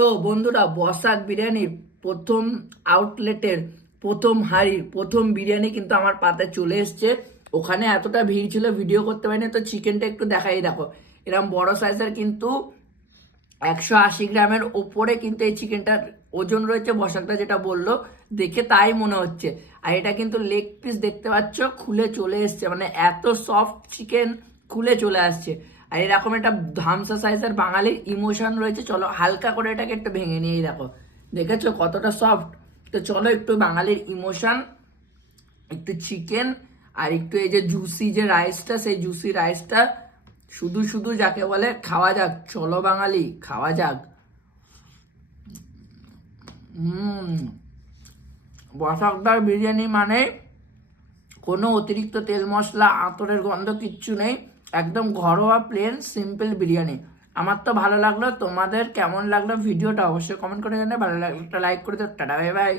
তো বন্ধুরা, বসাক বিরিয়ানির প্রথম আউটলেটের প্রথম হাঁড়ির প্রথম বিরিয়ানি কিন্তু আমার পাতে চলে এসছে। ওখানে এতটা ভিড় ছিল, ভিডিও করতে পারিনি। তো চিকেনটা একটু দেখাই, দেখো এরকম বড় সাইজের, কিন্তু 180 গ্রামের ওপরে কিন্তু এই চিকেনটার ওজন রয়েছে। বসাকটা যেটা বললো, দেখে তাই মনে হচ্ছে। আর এটা কিন্তু লেগ পিস দেখতে পাচ্ছ, খুলে চলে এসছে, মানে এত সফট চিকেন খুলে চলে আসছে। আর এরকম একটা ধামসা সাইজের বাঙালির ইমোশন রয়েছে। চলো হালকা করে এটাকে একটু ভেঙে নিয়ে দেখো, দেখেছো কতটা সফট। তো চলো একটু বাঙালির ইমোশন, একটু চিকেন আর একটু এই যে জুসি যে রাইসটা, সেই জুসি রাইসটা শুধু শুধু যাকে বলে খাওয়া যাক। চলো বাঙালি, খাওয়া যাক। বসাকদার বিরিয়ানি মানে কোনো অতিরিক্ত তেল মশলা আতরের গন্ধ কিচ্ছু নেই, একদম ঘরোয়া প্লেন সিম্পল বিরিয়ানি। আমার তো ভালো লাগলো, তোমাদের কেমন লাগলো ভিডিওটা অবশ্যই কমেন্ট করে জানাবে। ভালো লাগলে একটা লাইক করে দাও। Tata, bye bye.